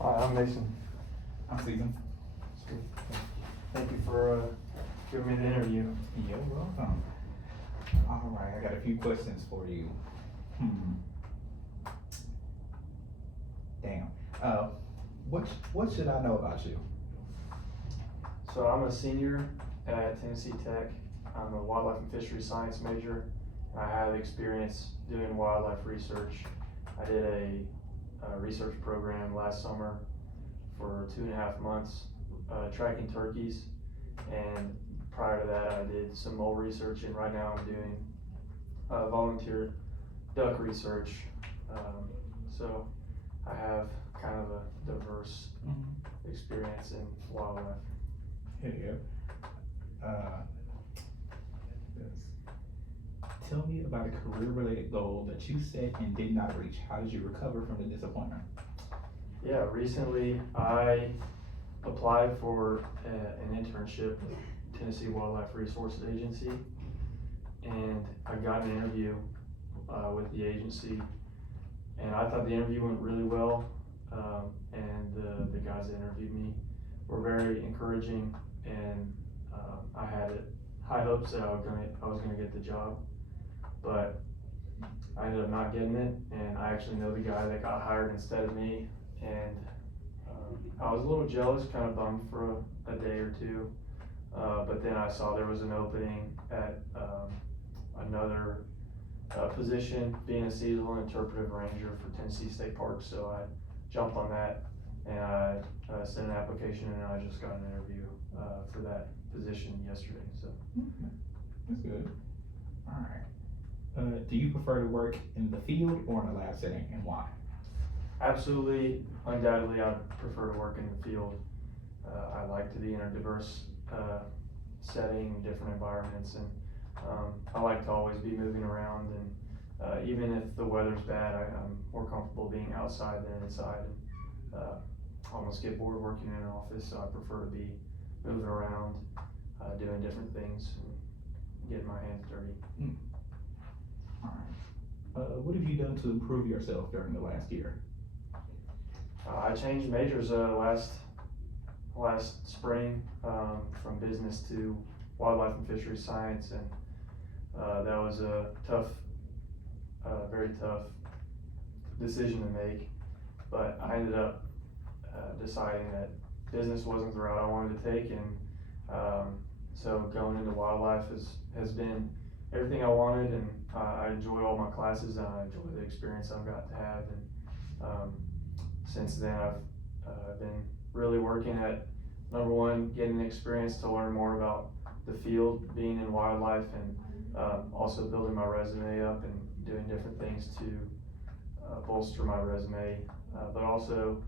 Hi, I'm Mason. I'm Stephen. Thank you for giving me the interview. You're welcome. All right, I got a few questions for you. Damn. What should I know about you? So I'm a senior at Tennessee Tech. I'm a wildlife and fisheries science major. I have experience doing wildlife research. I did a research program last summer for 2.5 months, tracking turkeys. And prior to that, I did some mole research, and right now I'm doing volunteer duck research. So I have kind of a diverse experience in wildlife. Yeah. Tell me about a career-related goal that you set and did not reach. How did you recover from the disappointment? Yeah, recently I applied for an internship with Tennessee Wildlife Resources Agency, and I got an interview with the agency, and I thought the interview went really well, and the guys that interviewed me were very encouraging, and I had high hopes that I was gonna get the job, but I ended up not getting it, and I actually know the guy that got hired instead of me, and I was a little jealous, kind of bummed for a day or two, but then I saw there was an opening at another position, being a seasonal interpretive ranger for Tennessee State Parks, so I jumped on that, and I sent an application, and I just got an interview for that position yesterday, so. That's good. All right. Do you prefer to work in the field or in a lab setting, and why? Absolutely, undoubtedly, I prefer to work in the field. I like to be in a diverse setting, different environments, and I like to always be moving around, and even if the weather's bad, I'm more comfortable being outside than inside, and almost get bored working in an office, so I prefer to be moving around, doing different things, and getting my hands dirty. All right. What have you done to improve yourself during the last year? I changed majors last spring from business to wildlife and fisheries science, and that was a very tough decision to make, but I ended up deciding that business wasn't the route I wanted to take, and so going into wildlife has been everything I wanted, and I enjoy all my classes, and I enjoy the experience I've got to have, and since then I've been really working at, number one, getting experience to learn more about the field, being in wildlife, and also building my resume up and doing different things to bolster my resume, but also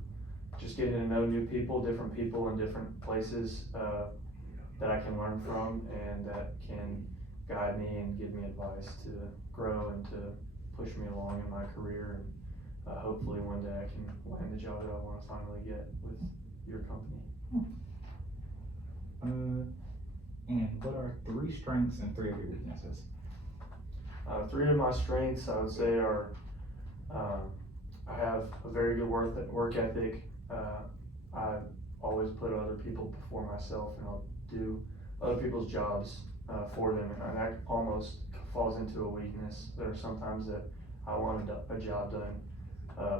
just getting to know new people, different people in different places that I can learn from and that can guide me and give me advice to grow and to push me along in my career, and hopefully one day I can land the job that I want to finally get with your company. And what are 3 strengths and 3 of your weaknesses? 3 of my strengths, I would say, are I have a very good work ethic. I always put other people before myself, and I'll do other people's jobs for them, and that almost falls into a weakness. There are sometimes that I want a job done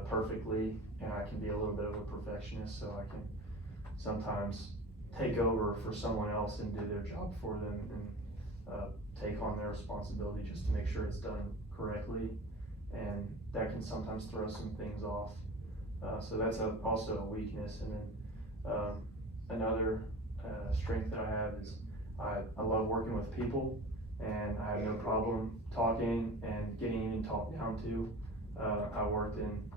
perfectly, and I can be a little bit of a perfectionist, so I can sometimes take over for someone else and do their job for them, and take on their responsibility just to make sure it's done correctly, and that can sometimes throw some things off. So that's also a weakness. And then another strength that I have is I love working with people, and I have no problem talking and getting even talked down to. I worked in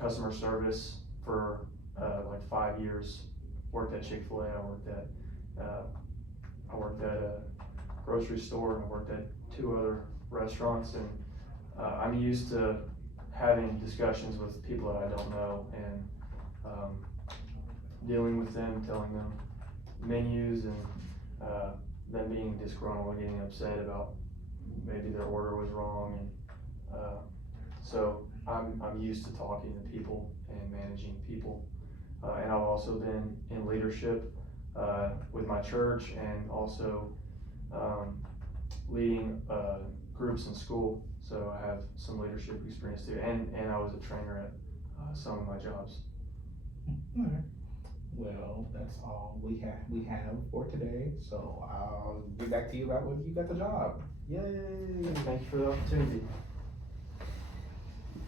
customer service for like 5 years. Worked at Chick-fil-A. I worked at a grocery store, and I worked at 2 other restaurants, and I'm used to having discussions with people that I don't know, and dealing with them, telling them menus, and them being disgruntled and getting upset about maybe their order was wrong, and so I'm used to talking to people and managing people. And I've also been in leadership, with my church and also, leading, groups in school. So I have some leadership experience too, and I was a trainer at, some of my jobs. Okay. Well, that's all we have for today, so I'll get back to you about when you got the job. Yay! Thank you for the opportunity.